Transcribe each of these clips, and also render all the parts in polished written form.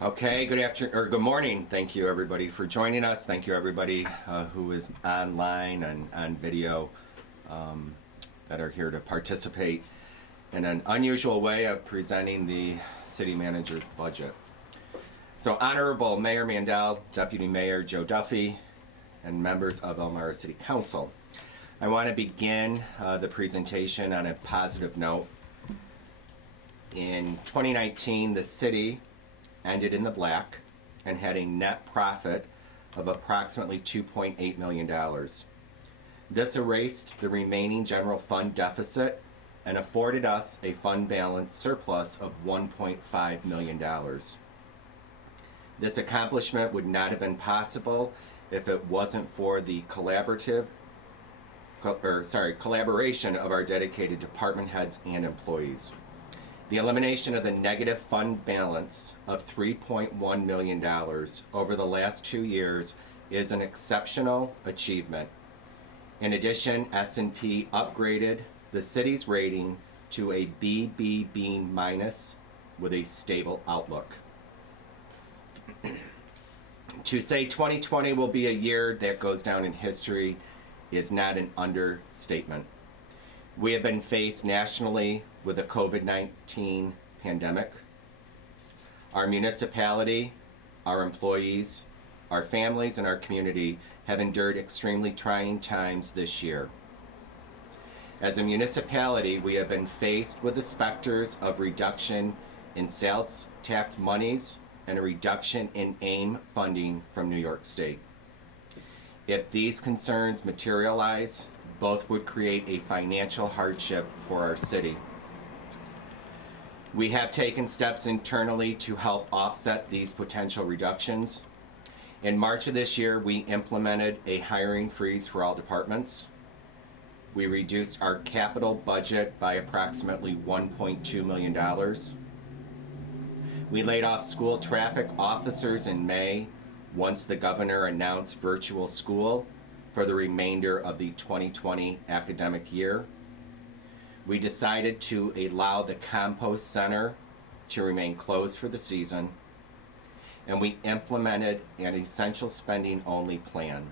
Okay, good afternoon or good morning. Thank you everybody for joining us. Thank you everybody who is online and on video that are here to participate in an unusual way of presenting the city manager's budget. So Honorable Mayor Mandel, Deputy Mayor Joe Duffy, and members of Elmira City Council. I want to begin the presentation on a positive note. In 2019, the city ended in the black and had a net profit of approximately $2.8 million. This erased the remaining general fund deficit and afforded us a fund balance surplus of $1.5 million. This accomplishment would not have been possible if it wasn't for the collaboration of our dedicated department heads and employees. The elimination of the negative fund balance of $3.1 million over the last 2 years is an exceptional achievement. In addition, S&P upgraded the city's rating to a BBB- with a stable outlook. To say 2020 will be a year that goes down in history is not an understatement. We have been faced nationally with a COVID-19 pandemic. Our municipality, our employees, our families, and our community have endured extremely trying times this year. As a municipality, we have been faced with the specters of reduction in sales tax monies and a reduction in AIM funding from New York State. If these concerns materialize, both would create a financial hardship for our city. We have taken steps internally to help offset these potential reductions. In March of this year, we implemented a hiring freeze for all departments. We reduced our capital budget by approximately $1.2 million. We laid off school traffic officers in May once the governor announced virtual school for the remainder of the 2020 academic year. We decided to allow the compost center to remain closed for the season, and we implemented an essential spending only plan.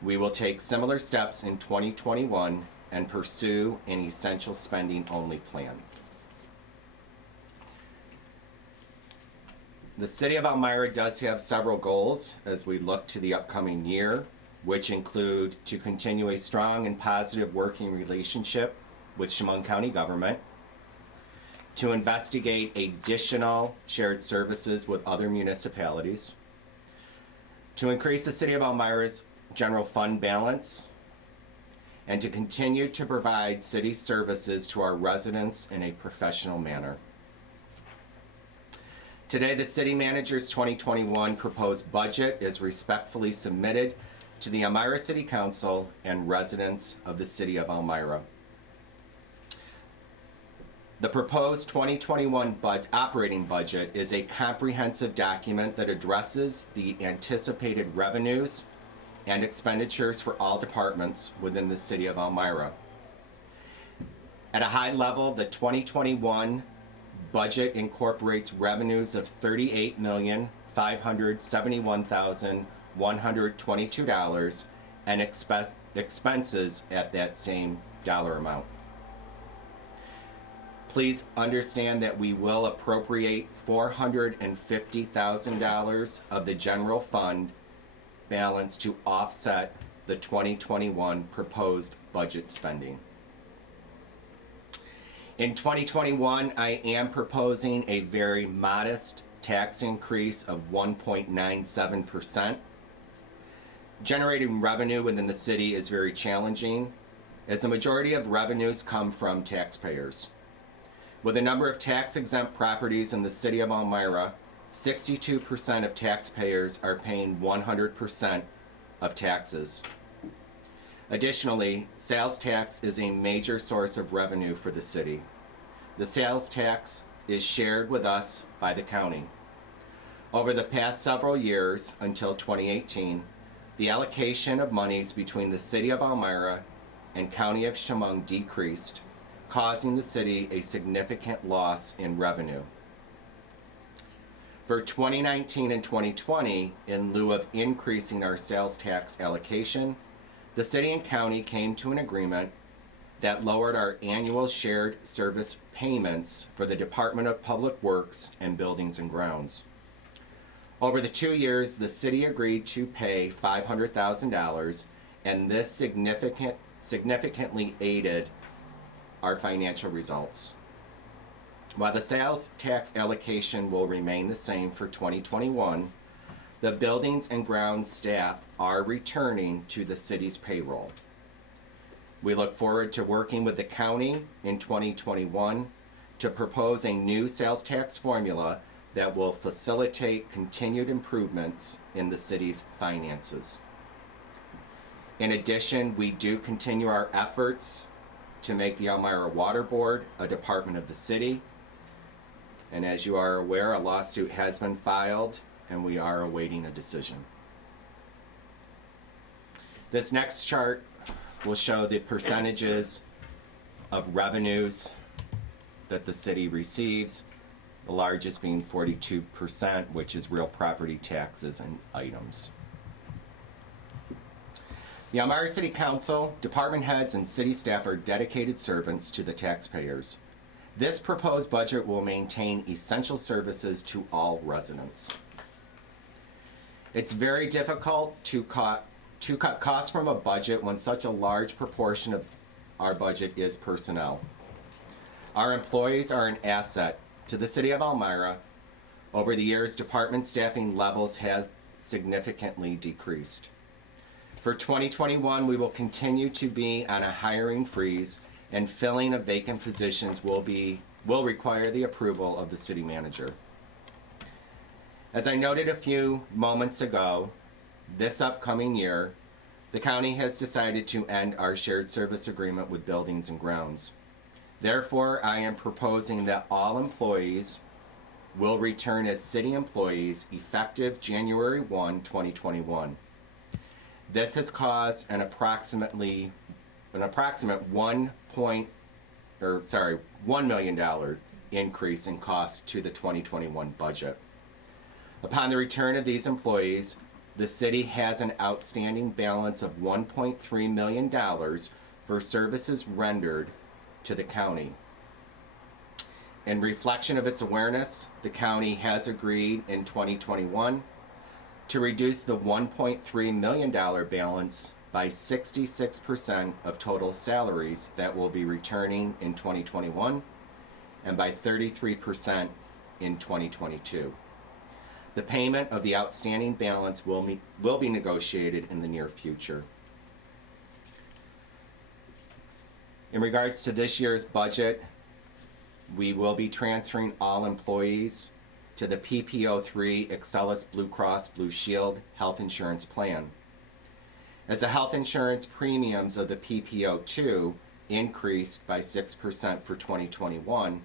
We will take similar steps in 2021 and pursue an essential spending only plan. The City of Elmira does have several goals as we look to the upcoming year, which include to continue a strong and positive working relationship with Chemung County government, to investigate additional shared services with other municipalities, to increase the City of Elmira's general fund balance, and to continue to provide city services to our residents in a professional manner. Today, the City Manager's 2021 proposed budget is respectfully submitted to the Elmira City Council and residents of the City of Elmira. The proposed 2021 operating budget is a comprehensive document that addresses the anticipated revenues and expenditures for all departments within the City of Elmira. At a high level, the 2021 budget incorporates revenues of $38,571,122 and expenses at that same dollar amount. Please understand that we will appropriate $450,000 of the general fund balance to offset the 2021 proposed budget spending. In 2021, I am proposing a very modest tax increase of 1.97%. Generating revenue within the city is very challenging, as the majority of revenues come from taxpayers. With a number of tax-exempt properties in the City of Elmira, 62% of taxpayers are paying 100% of taxes. Additionally, sales tax is a major source of revenue for the city. The sales tax is shared with us by the county. Over the past several years, until 2018, the allocation of monies between the City of Elmira and County of Chemung decreased, causing the city a significant loss in revenue. For 2019 and 2020, in lieu of increasing our sales tax allocation, the city and county came to an agreement that lowered our annual shared service payments for the Department of Public Works and Buildings and Grounds. Over the 2 years, the city agreed to pay $500,000, and this significantly aided our financial results. While the sales tax allocation will remain the same for 2021, the buildings and grounds staff are returning to the city's payroll. We look forward to working with the county in 2021 to propose a new sales tax formula that will facilitate continued improvements in the city's finances. In addition, we do continue our efforts to make the Elmira Water Board a department of the city. And as you are aware, a lawsuit has been filed and we are awaiting a decision. This next chart will show the percentages of revenues that the city receives, the largest being 42%, which is real property taxes and items. The Elmira City Council, department heads, and city staff are dedicated servants to the taxpayers. This proposed budget will maintain essential services to all residents. It's very difficult to cut costs from a budget when such a large proportion of our budget is personnel. Our employees are an asset to the City of Elmira. Over the years, department staffing levels have significantly decreased. For 2021, we will continue to be on a hiring freeze, and filling of vacant positions will require the approval of the city manager. As I noted a few moments ago, this upcoming year, the county has decided to end our shared service agreement with Buildings and Grounds. Therefore, I am proposing that all employees will return as city employees effective January 1, 2021. This has caused an approximate $1 million increase in cost to the 2021 budget. Upon the return of these employees, the city has an outstanding balance of $1.3 million for services rendered to the county. In reflection of its awareness, the county has agreed in 2021 to reduce the $1.3 million balance by 66% of total salaries that will be returning in 2021 and by 33% in 2022. The payment of the outstanding balance will be negotiated in the near future. In regards to this year's budget, we will be transferring all employees to the PPO3 Excellus Blue Cross Blue Shield health insurance plan. As the health insurance premiums of the PPO2 increased by 6% for 2021,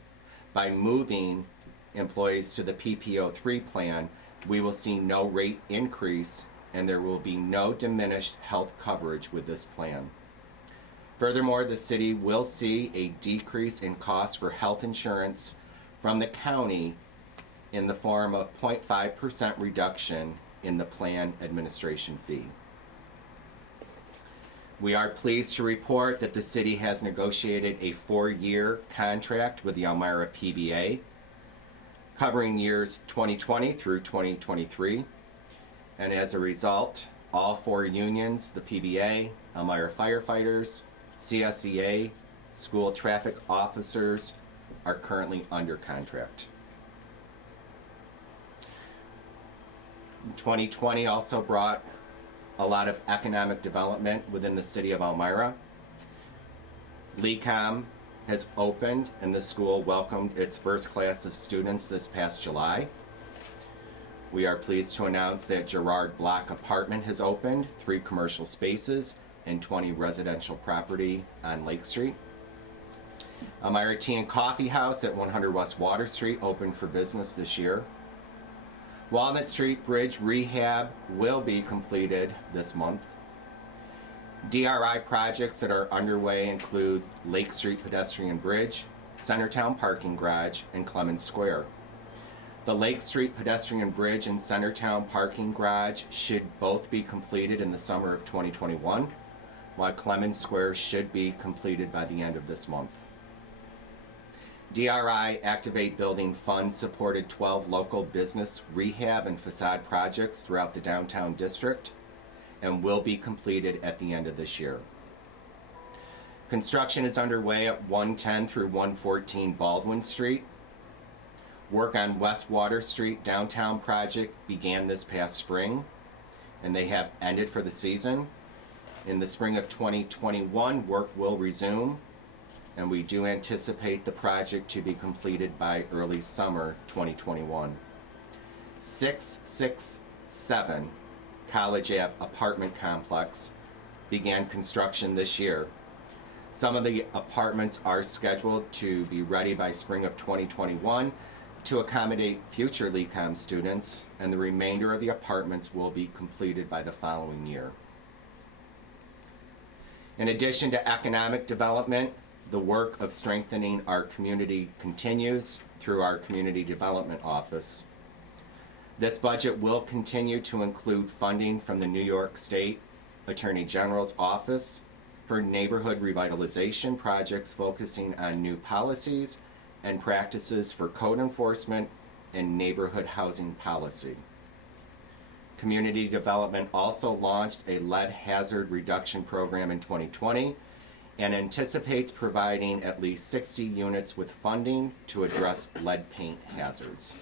by moving employees to the PPO3 plan, we will see no rate increase and there will be no diminished health coverage with this plan. Furthermore, the city will see a decrease in costs for health insurance from the county in the form of 0.5% reduction in the plan administration fee. We are pleased to report that the city has negotiated a 4-year contract with the Elmira PBA, covering years 2020 through 2023. And as a result, all 4 unions, the PBA, Elmira firefighters, CSEA, school traffic officers, are currently under contract. 2020 also brought a lot of economic development within the city of Elmira. LECOM has opened and the school welcomed its first class of students this past July. We are pleased to announce that Gerard Block Apartment has opened, 3 commercial spaces and 20 residential property on Lake Street. Elmira Tea and Coffee House at 100 West Water Street opened for business this year. Walnut Street Bridge rehab will be completed this month. DRI projects that are underway include Lake Street Pedestrian Bridge, Centertown Parking Garage, and Clemens Square. The Lake Street pedestrian bridge and Centertown parking garage should both be completed in the summer of 2021, while Clemens Square should be completed by the end of this month. DRI Activate Building Fund supported 12 local business rehab and facade projects throughout the downtown district and will be completed at the end of this year. Construction is underway at 110 through 114 Baldwin Street. Work on West Water Street downtown project began this past spring, and they have ended for the season. In the spring of 2021, work will resume, and we do anticipate the project to be completed by early summer 2021. 667 College Ave apartment complex began construction this year. Some of the apartments are scheduled to be ready by spring of 2021 to accommodate future LECOM students, and the remainder of the apartments will be completed by the following year. In addition to economic development, the work of strengthening our community continues through our Community Development Office. This budget will continue to include funding from the New York State Attorney General's Office for neighborhood revitalization projects focusing on new policies and practices for code enforcement and neighborhood housing policy. Community Development also launched a lead hazard reduction program in 2020 and anticipates providing at least 60 units with funding to address lead paint hazards.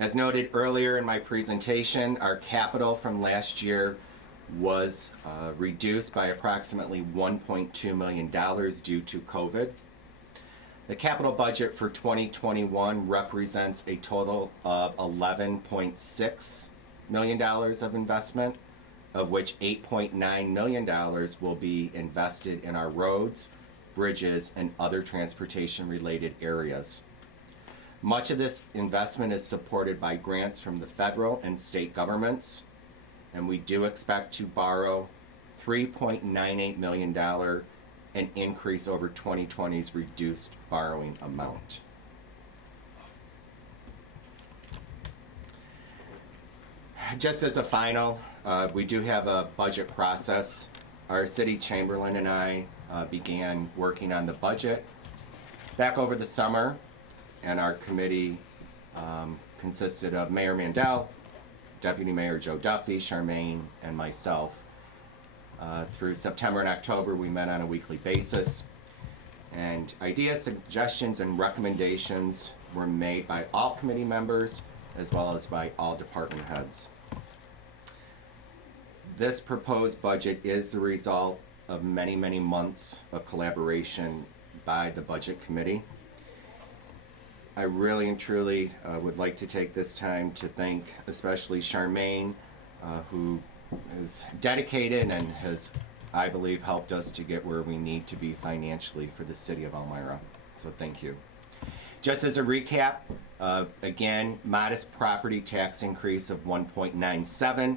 As noted earlier in my presentation, our capital from last year was reduced by approximately $1.2 million due to COVID. The capital budget for 2021 represents a total of $11.6 million of investment, of which $8.9 million will be invested in our roads, bridges, and other transportation-related areas. Much of this investment is supported by grants from the federal and state governments, and we do expect to borrow $3.98 million, an increase over 2020's reduced borrowing amount. Just as a final, we do have a budget process. Our city chamberlain and I began working on the budget back over the summer, and our committee consisted of Mayor Mandel, Deputy Mayor Joe Duffy, Charmaine, and myself. Through September and October, we met on a weekly basis, and ideas, suggestions, and recommendations were made by all committee members as well as by all department heads. This proposed budget is the result of many, many months of collaboration by the Budget Committee. I really and truly would like to take this time to thank especially Charmaine, who is dedicated and has, I believe, helped us to get where we need to be financially for the City of Elmira. So thank you. Just as a recap, again, modest property tax increase of 1.97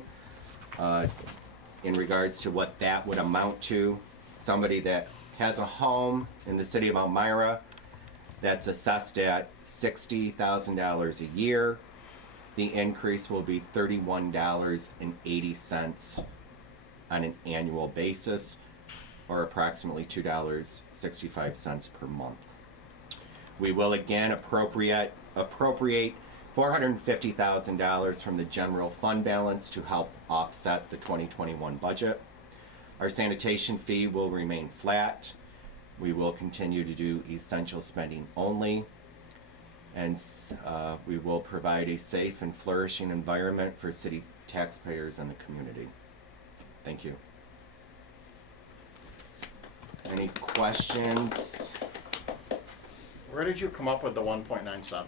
in regards to what that would amount to. Somebody that has a home in the City of Elmira that's assessed at $60,000 a year, the increase will be $31.80 on an annual basis, or approximately $2.65 per month. We will again appropriate $450,000 from the general fund balance to help offset the 2021 budget. Our sanitation fee will remain flat. We will continue to do essential spending only, and we will provide a safe and flourishing environment for city taxpayers and the community. Thank you. Any questions? Where did you come up with the 1.97?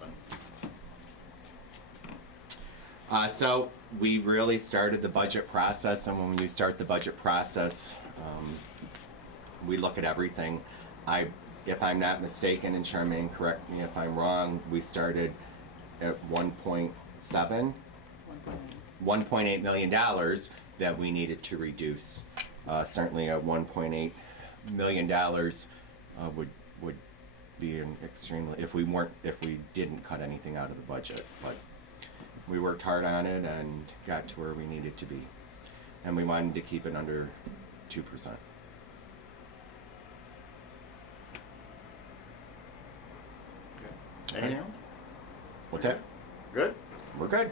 So we really started the budget process, and when you start the budget process, we look at everything. If I'm not mistaken, and Charmaine, correct me if I'm wrong, we started at $1.8 million that we needed to reduce. Certainly a $1.8 million would be an extremely, if we didn't cut anything out of the budget, but we worked hard on it and got to where we needed to be. And we wanted to keep it under 2%. Anything else? What's that? Good? We're good.